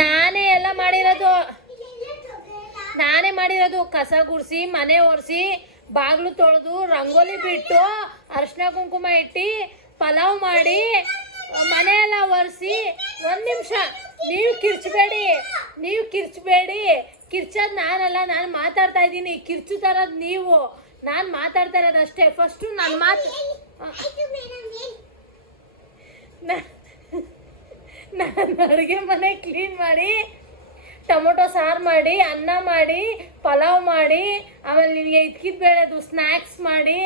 ನಾನೇ ಎಲ್ಲ ಮಾಡಿರೋದು. ನಾನೇ ಮಾಡಿರೋದು ಕಸ ಗುಡಿಸಿ ಮನೆ ಒರೆಸಿ ಬಾಗಿಲು ತೊಳೆದು ರಂಗೋಲಿ ಬಿಟ್ಟು ಅರ್ಶಿನ ಕುಂಕುಮ ಇಟ್ಟು ಪಲಾವ್ ಮಾಡಿ ಮನೆ ಎಲ್ಲ ಒರೆಸಿ ಒಂದು ನಿಮಿಷ. ನೀವು ಕಿರ್ಚಬೇಡಿ ನೀವು ಕಿರ್ಚಬೇಡಿ. ಕಿರ್ಚೋದು ನಾನಲ್ಲ ನಾನು ಮಾತಾಡ್ತಾ ಇದ್ದೀನಿ. ಕಿರ್ಚು ತರೋದು ನೀವು. ನಾನು ಮಾತಾಡ್ತಾ ಇರೋದು ಅಷ್ಟೇ. ಫಸ್ಟು ನನ್ನ ಮಾತು ನಾನು ಅಡುಗೆ ಮನೆ ಕ್ಲೀನ್ ಮಾಡಿ, ಟೊಮೊಟೊ ಸಾರು ಮಾಡಿ, ಅನ್ನ ಮಾಡಿ, ಪಲಾವ್ ಮಾಡಿ, ಆಮೇಲೆ ನಿನಗೆ ಇದ್ಕಿದ ಬೇಳೆದು ಸ್ನ್ಯಾಕ್ಸ್ ಮಾಡಿ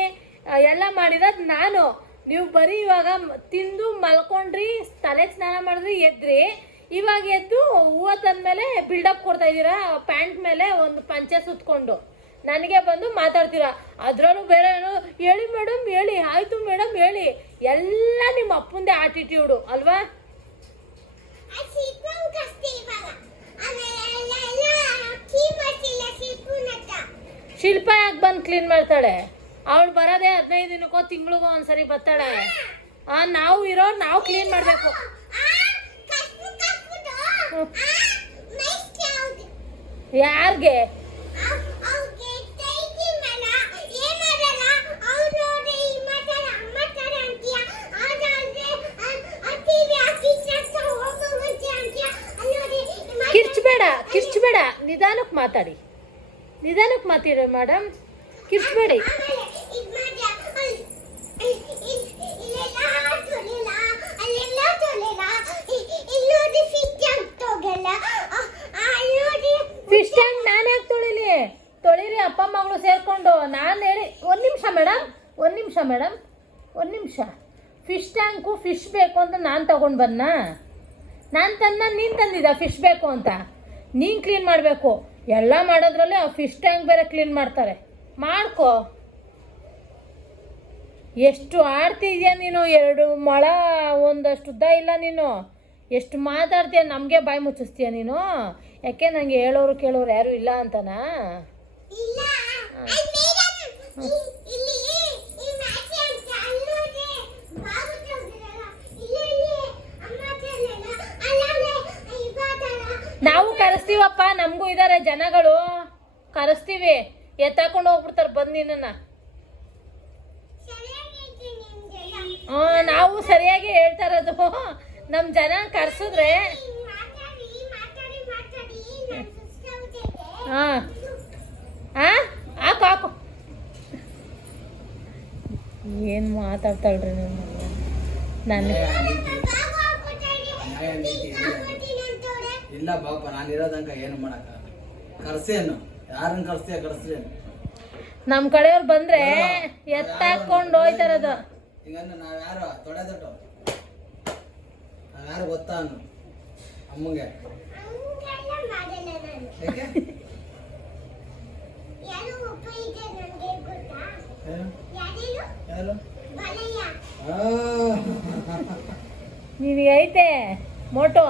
ಎಲ್ಲ ಮಾಡಿರೋದು ನಾನು. ನೀವು ಬರೀ ಇವಾಗ ತಿಂದು ಮಲ್ಕೊಂಡ್ರಿ, ತಲೆ ಸ್ನಾನ ಮಾಡಿದ್ರಿ, ಎದ್ರಿ. ಇವಾಗ ಎದ್ದು ಹೂವು ತಂದಮೇಲೆ ಬಿಲ್ಡಪ್ ಕೊಡ್ತಾ ಇದ್ದೀರಾ? ಪ್ಯಾಂಟ್ ಮೇಲೆ ಒಂದು ಪಂಚೆ ಸುತ್ಕೊಂಡು. ನನಗೆ ಬಂದು ಮಾತಾಡ್ತೀರಾ? ಅದರಲ್ಲೂ ಬೇರೆ ಏನು, ಹೇಳಿ ಮೇಡಮ್ ಹೇಳಿ. ಆಯಿತು ಮೇಡಮ್ ಹೇಳಿ. ಎಲ್ಲ ನಿಮ್ಮ ಅಪ್ಪಂದೇ ಆಟಿಟ್ಯೂಡು ಅಲ್ವಾ? ಶಿಲ್ಪ ಯಾಕೆ ಬಂದು ಕ್ಲೀನ್ ಮಾಡ್ತಾಳೆ? ಅವಳು ಬರೋದೇ ಹದಿನೈದು ದಿನಕ್ಕೋ ತಿಂಗಳಿಗೋ ಒಂದ್ಸರಿ ಬರ್ತಾಳೆ. ಆ, ನಾವು ಇರೋ ನಾವು ಕ್ಲೀನ್ ಮಾಡಬೇಕು. ಯಾರಿಗೆ? ಕಿರ್ಚ್ಬೇಡ ಕಿರ್ಚ್ಬೇಡ ನಿಧಾನಕ್ಕೆ ಮಾತಾಡಿ. ನಿಧಾನಕ್ಕೆ ಮಾತಾಡಿ ಮೇಡಮ್ ಕಿರ್ಸ್ಬೇಡಿ ಫಿಶ್ ಟ್ಯಾಂಕ್ ನಾನು ಯಾಕೆ ತೊಳಿಲಿ. ತೊಳಿರಿ, ಅಪ್ಪ, ಮಗಳು ಸೇರಿಕೊಂಡು. ನಾನು ಹೇಳಿ, ಒಂದು ನಿಮಿಷ ಮೇಡಮ್ ಒಂದು ನಿಮಿಷ ಮೇಡಮ್ ಒಂದು ನಿಮಿಷ. ಫಿಶ್ ಟ್ಯಾಂಕು ಫಿಶ್ ಬೇಕು ಅಂತ ನಾನು ತಗೊಂಡು ಬನ್ನ ನಾನು ತನ್ನ ನೀನು ತಂದಿದ್ದ ಫಿಶ್ ಬೇಕು ಅಂತ. ನೀನು ಕ್ಲೀನ್ ಮಾಡಬೇಕು. ಎಲ್ಲ ಮಾಡೋದ್ರಲ್ಲಿ ಆ ಫಿಶ್ ಟ್ಯಾಂಕ್ ಬೇರೆ ಕ್ಲೀನ್ ಮಾಡ್ತಾರೆ. ಮಾಡ್ಕೋ. ಎಷ್ಟು ಆಡ್ತಿದ್ಯಾ ನೀನು? ಎರಡು ಮೊಳ ಒಂದಷ್ಟು ಉದ್ದ ಇಲ್ಲ ನೀನು? ಎಷ್ಟು ಮಾತಾಡ್ತೀಯ? ನಮಗೆ ಬಾಯಿ ಮುಚ್ಚಿಸ್ತೀಯ ನೀನು? ಯಾಕೆ ನನಗೆ ಹೇಳೋರು ಕೇಳೋರು ಯಾರು ಇಲ್ಲ ಅಂತನಾ? ಕರೆಸ್ತೀವಪ್ಪ ನಮಗೂ ಇದ್ದಾರೆ ಜನಗಳು. ಕರೆಸ್ತೀವಿ. ಎತ್ತಾಕೊಂಡು ಹೋಗ್ಬಿಡ್ತಾರೆ ಬಂದು ನಿನ್ನ ನಾವು ಸರಿಯಾಗಿ ಹೇಳ್ತಾ ಇರೋದು. ನಮ್ಮ ಜನ ಕರೆಸಿದ್ರೆ. ಹಾಂ ಹಾಂ ಹಾಕು ಹಾಕು. ಏನು ಮಾತಾಡ್ತಾಳ್ರಿ ನಾನು ನಾನು ಇಲ್ಲ ಪಾಪ ನಾನು ಇರೋದಂಕ ಏನು ಮಾಡಕ ಕರ್ಸೇನು ಯಾರನ್ನ ಕರ್ಸಿಯ ಕರ್ಸ್ರೇನು ನಮ್ಮ ಕಡೆಯವ್ರು ಬಂದ್ರೆ ಎತ್ತಾಕೊಂಡು ಹೋಯ್ತಾರದು ಹಿಂಗಂದ್ರೆ ನಾವು ಯಾರು ತೊಡೆದಟ್ಟು ನಾವು ಯಾರು ಗೊತ್ತಾ ಅನ್ನು ಅಮ್ಮಂಗೆ. ಏಕೆ? ಯಾರು ಐತೆ ಮೋಟೋ.